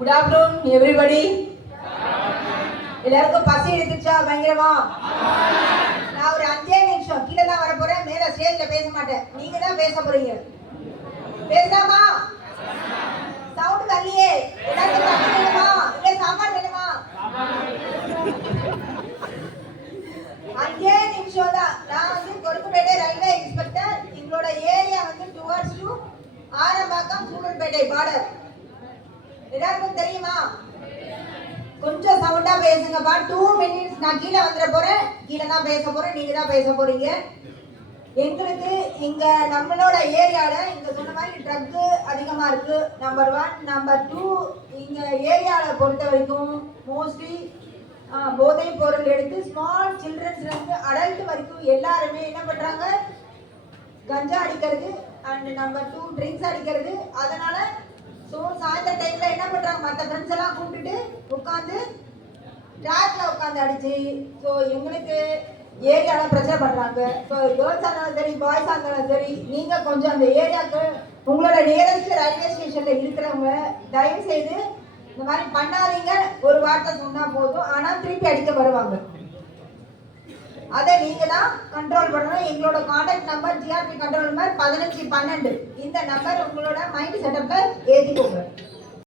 Good afternoon everybody. எல்லாருக்கும் பசி எடுத்துச்சா பயங்கரமா? நான் ஒரு 5 நிமிஷம் கீழே தான் வர போறேன், மேல ஸ்டேஜ்ல பேச மாட்டேன். நீங்க தான் பேச போறீங்க. பேசாமா? சவுண்ட் வரலையே. எல்லாருக்கும் தண்ணி வேணுமா இல்ல சாப்பாடு வேணுமா? 5 நிமிஷம் தான். நான் வந்து கொருக்குப்பேட்டை ரயில்வே இன்ஸ்பெக்டர். எங்களோட ஏரியா வந்து towards to Arambakkam Sullurpeta border. எல்லாருக்கும் தெரியுமா? கொஞ்சம் சவுண்டா பேசுங்கப்பா. 2 மினிட்ஸ் நான் கீழே வந்துட போறேன். கீழே தான் பேச போறேன், நீங்க தான் பேச போறீங்க. எங்களுக்கு இங்க நம்மளோட ஏரியால இங்க சொன்ன மாதிரி ட்ரக் அதிகமா இருக்கு. நம்பர் 1. நம்பர் 2, இங்க ஏரியால பொறுத்த வரைக்கும் மோஸ்ட்லி போதை பொருள் எடுத்து ஸ்மால் சில்ட்ரன்ஸ்ல இருந்து அடல்ட் வரைக்கும் எல்லாருமே என்ன பண்றாங்க? கஞ்சா அடிக்கிறது அண்ட் நம்பர் 2 ட்ரிங்க்ஸ் அடிக்கிறது. அதனால சாயந்தர டைம்ல என்ன பண்றாங்க? மற்ற ஃப்ரெண்ட்ஸ் எல்லாம் கூப்பிட்டுட்டு உட்காந்து ட்ராக்ல உட்காந்து அடிச்சு எங்களுக்கு ஏரியால பிரச்சனை பண்றாங்க. கேர்ள்ஸா இருந்தாலும் சரி, பாய்ஸா இருந்தாலும் சரி, நீங்க கொஞ்சம் அந்த ஏரியாவுக்கு உங்களோட நியரஸ்ட் ரயில்வே ஸ்டேஷன்ல இருக்கிறவங்க தயவு செய்து இந்த மாதிரி பண்ணாதீங்க. ஒரு வார்த்தை சொன்னா போதும், ஆனா திருப்பி அடிக்க வருவாங்க. அதை நீங்க தான் கண்ட்ரோல் பண்ணணும். எங்களோட contact number GRP control number 1512. இந்த நம்பர் உங்களோட மைண்ட் செட்டப்ல ஏத்திக்கோங்க.